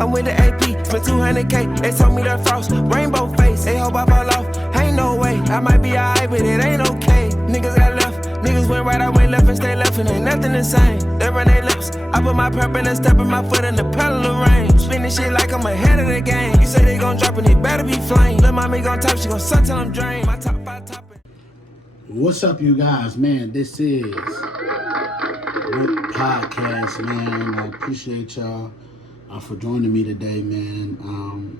I'm with the AP, spent 200K. They told me the frost, rainbow face. They hope I fall off, ain't no way. I might be alright, but it ain't okay. Niggas got left, niggas went right, I went left and stay left, and ain't nothing the same. They run their lips, I put my purple and step in my foot in the pedal of rain. Spinning shit like I'm ahead of the game. You say they gon' drop and it better be flame. Lil' mommy gon' top, she gon' suck till I'm drained. My top 5 topping. What's up, you guys? Man, this is Rip Podcast, man. I appreciate y'all for joining me today, man.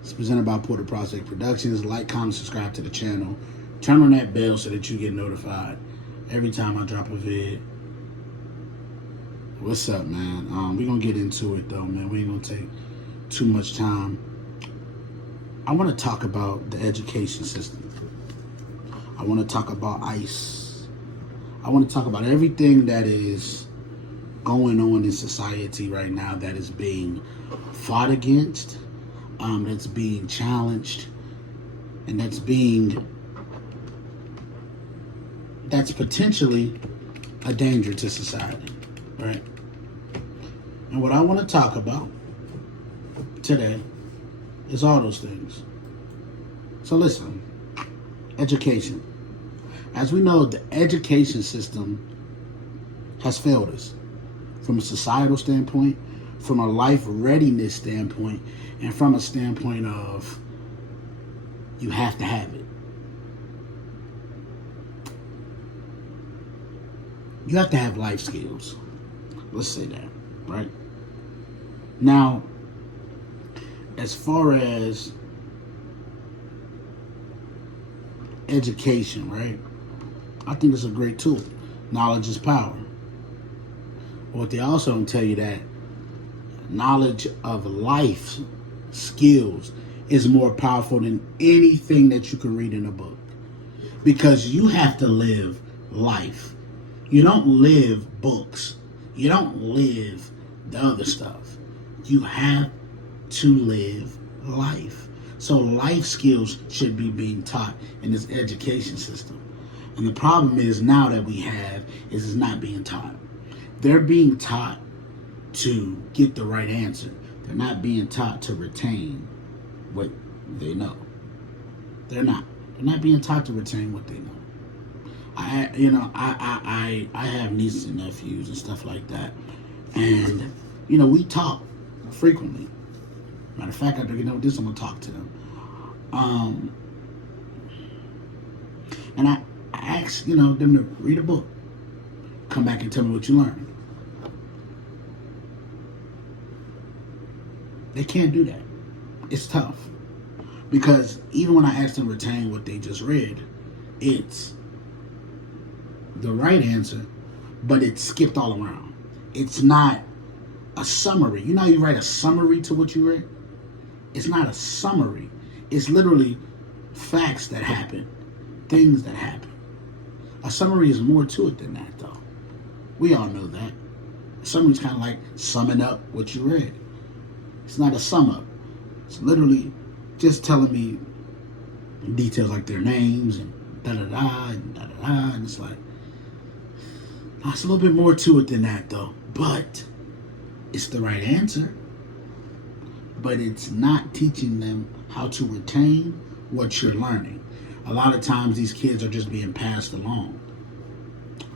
It's presented by Porter Prospect Productions. Like, comment, subscribe to the channel. Turn on that bell so that you get notified every time I drop a vid. What's up, man? We're going to get into it, though, man. We ain't going to take too much time. I want to talk about the education system. I want to talk about I.C.E. I want to talk about everything that is going on in society right now that is being fought against, that's being challenged, and that's potentially a danger to society, right? And what I want to talk about today is all those things. So listen, education. As we know, the education system has failed us from a societal standpoint, from a life readiness standpoint, and from a standpoint of you have to have it. You have to have life skills. Let's say that, right? Now, as far as education, right? I think it's a great tool. Knowledge is power. But they also don't tell you that knowledge of life skills is more powerful than anything that you can read in a book. Because you have to live life. You don't live books. You don't live the other stuff. You have to live life. So life skills should be being taught in this education system. And the problem is now that we have is it's not being taught. They're being taught to get the right answer. They're not being taught to retain what they know. They're not being taught to retain what they know. I have nieces and nephews and stuff like that. And, we talk frequently. Matter of fact, after getting over this, I'm going to talk to them. And I ask, them to read a book. Come back and tell me what you learned. They can't do that. It's tough. Because even when I ask them to retain what they just read, it's the right answer, but it's skipped all around. It's not a summary. You know how you write a summary to what you read? It's not a summary. It's literally facts that happen, things that happen. A summary is more to it than that, though. We all know that. A summary is kind of like summing up what you read. It's not a sum up. It's literally just telling me details like their names and da-da-da and da-da-da. And it's like, it's a little bit more to it than that, though. But it's the right answer. But it's not teaching them how to retain what you're learning. A lot of times these kids are just being passed along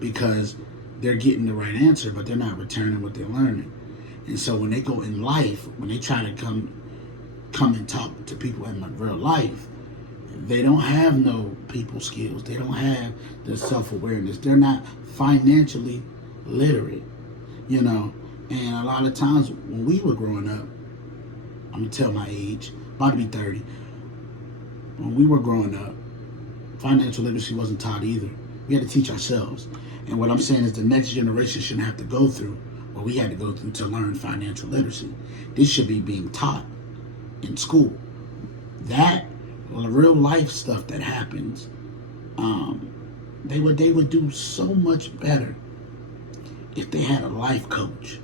because they're getting the right answer, but they're not returning what they're learning. And so when they go in life, when they try to come and talk to people in real life, they don't have no people skills. They don't have the self-awareness. They're not financially literate, And a lot of times when we were growing up, I'm going to tell my age, about to be 30. When we were growing up, financial literacy wasn't taught either. We had to teach ourselves. And what I'm saying is the next generation shouldn't have to go through what we had to go through to learn financial literacy. This should be being taught in school. That real life stuff that happens, they would do so much better if they had a life coach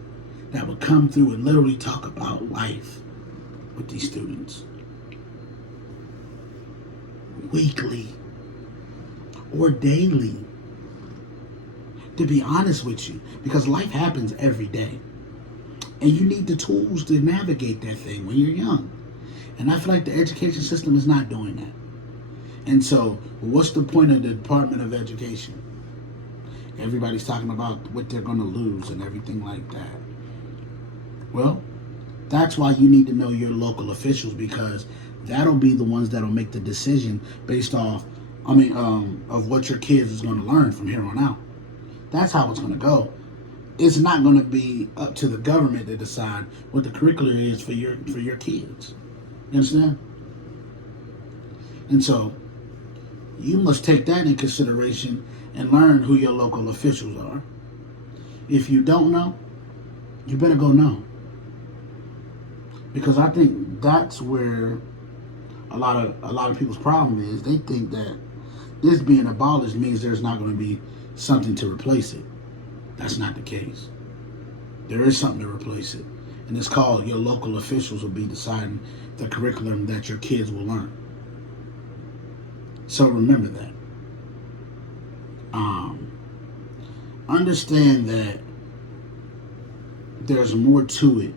that would come through and literally talk about life with these students weekly or daily, to be honest with you, because life happens every day. And you need the tools to navigate that thing when you're young. And I feel like the education system is not doing that. And so, what's the point of the Department of Education? Everybody's talking about what they're going to lose and everything like that. Well, that's why you need to know your local officials, because that'll be the ones that'll make the decision based off, of what your kids is going to learn from here on out. That's how it's going to go. It's not going to be up to the government to decide what the curriculum is for your kids. You understand? And so, you must take that in consideration and learn who your local officials are. If you don't know, you better go know. Because I think that's where a lot of people's problem is. They think that this being abolished means there's not going to be something to replace it. That's not the case. There is something to replace it. And it's called your local officials will be deciding the curriculum that your kids will learn. So remember that. Understand that there's more to it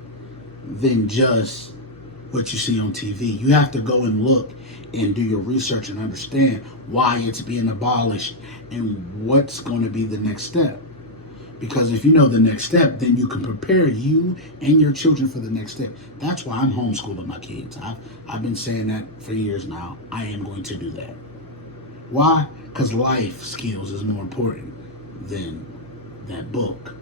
than just what you see on TV. You have to go and look and do your research and understand why it's being abolished and what's going to be the next step. Because if you know the next step, then you can prepare you and your children for the next step. That's why I'm homeschooling my kids. I've been saying that for years now. I am going to do that. Why? Because life skills is more important than that book.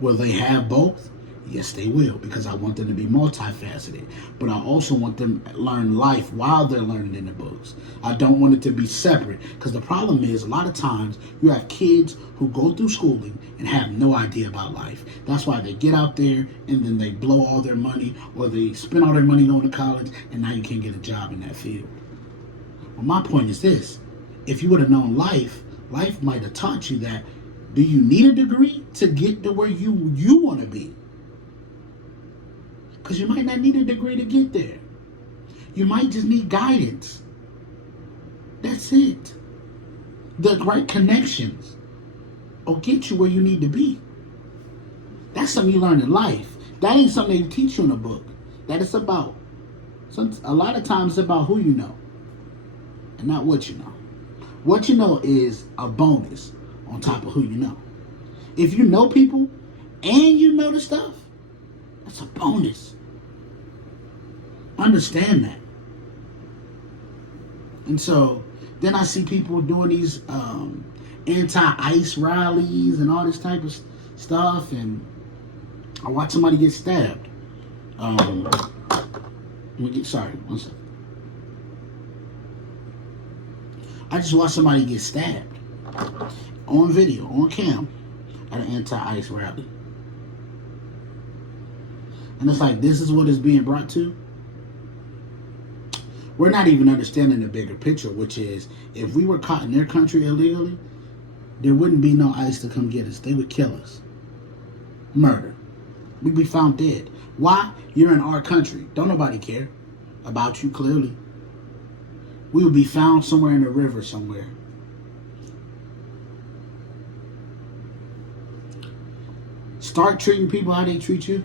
Will they have both? Yes, they will, because I want them to be multifaceted. But I also want them to learn life while they're learning in the books. I don't want it to be separate, because the problem is a lot of times you have kids who go through schooling and have no idea about life. That's why they get out there and then they blow all their money, or they spend all their money going to college, and now you can't get a job in that field. Well, my point is this. If you would have known life might have taught you that, do you need a degree to get to where you want to be? Because you might not need a degree to get there. You might just need guidance. That's it. The right connections will get you where you need to be. That's something you learn in life. That ain't something they teach you in a book. That is about, a lot of times it's about who you know and not what you know. What you know is a bonus on top of who you know. If you know people and you know the stuff, that's a bonus. Understand that. And so then I see people doing these anti-ICE rallies and all this type of stuff, and I watch somebody get stabbed. Sorry, one second. I just watched somebody get stabbed on video, on cam, at an anti-ICE rally. And it's like, this is what is being brought to? We're not even understanding the bigger picture, which is, if we were caught in their country illegally, there wouldn't be no ICE to come get us. They would kill us. Murder. We'd be found dead. Why? You're in our country. Don't nobody care about you, clearly. We would be found somewhere in a river somewhere. Start treating people how they treat you.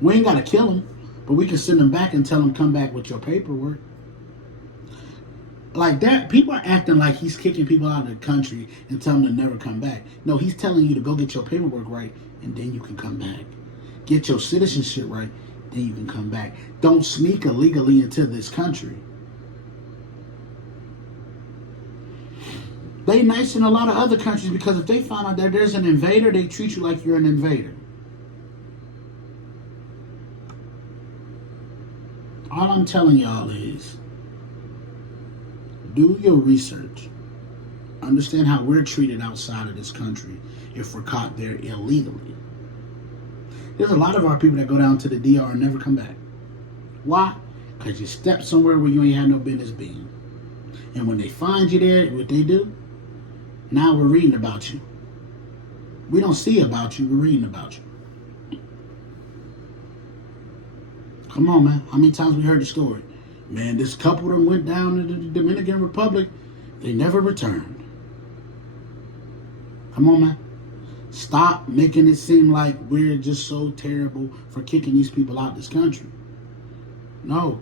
We ain't got to kill them, but we can send them back and tell them, come back with your paperwork. Like that, people are acting like he's kicking people out of the country and telling them to never come back. No, he's telling you to go get your paperwork right, and then you can come back. Get your citizenship right, then you can come back. Don't sneak illegally into this country. They nice in a lot of other countries, because if they find out that there's an invader, they treat you like you're an invader. All I'm telling y'all is, do your research. Understand how we're treated outside of this country if we're caught there illegally. There's a lot of our people that go down to the DR and never come back. Why? Because you stepped somewhere where you ain't had no business being. And when they find you there, what they do? Now we're reading about you. We don't see about you, we're reading about you. Come on, man. How many times we heard the story? Man, this couple of them went down to the Dominican Republic. They never returned. Come on, man. Stop making it seem like we're just so terrible for kicking these people out of this country. No,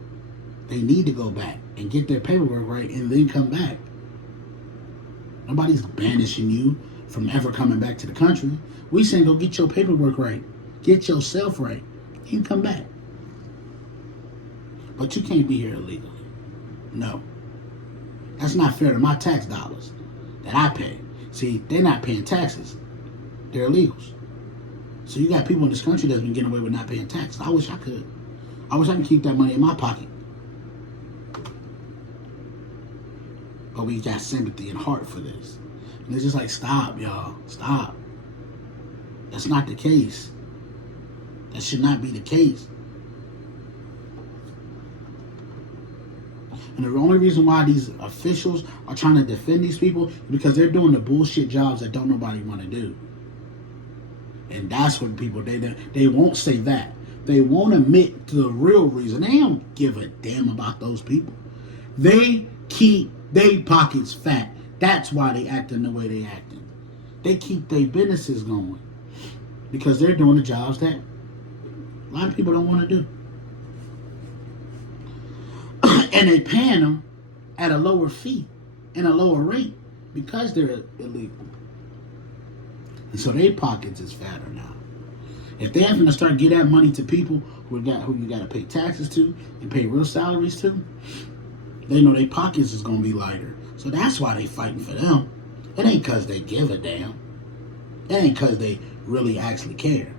they need to go back and get their paperwork right and then come back. Nobody's banishing you from ever coming back to the country. We saying go get your paperwork right. Get yourself right. You can come back. But you can't be here illegally. No. That's not fair to my tax dollars that I pay. See, they're not paying taxes. They're illegals. So you got people in this country that's been getting away with not paying taxes. I wish I could. I wish I could keep that money in my pocket. But we got sympathy and heart for this. And it's just like, stop, y'all. Stop. That's not the case. That should not be the case. And the only reason why these officials are trying to defend these people is because they're doing the bullshit jobs that don't nobody want to do. And that's what people, they won't say that. They won't admit to the real reason. They don't give a damn about those people. They keep their pockets fat. That's why they acting the way they acting. They keep their businesses going because they're doing the jobs that a lot of people don't want to do. And they paying them at a lower fee and a lower rate because they're illegal. And so their pockets is fatter now. If they're having to start get that money to people who you got to pay taxes to and pay real salaries to, they know their pockets is going to be lighter. So that's why they fighting for them. It ain't because they give a damn. It ain't because they really actually care.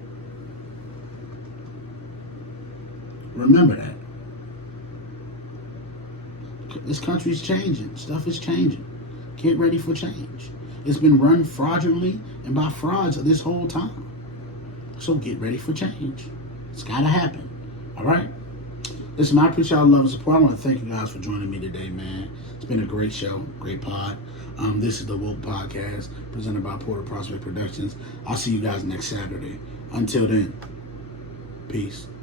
Remember that. This country's changing. Stuff is changing. Get ready for change. It's been run fraudulently and by frauds this whole time. So get ready for change. It's got to happen. All right? Listen, I appreciate all the love and support. I want to thank you guys for joining me today, man. It's been a great show, great pod. This is the Woke Podcast presented by Porter Prospect Productions. I'll see you guys next Saturday. Until then, peace.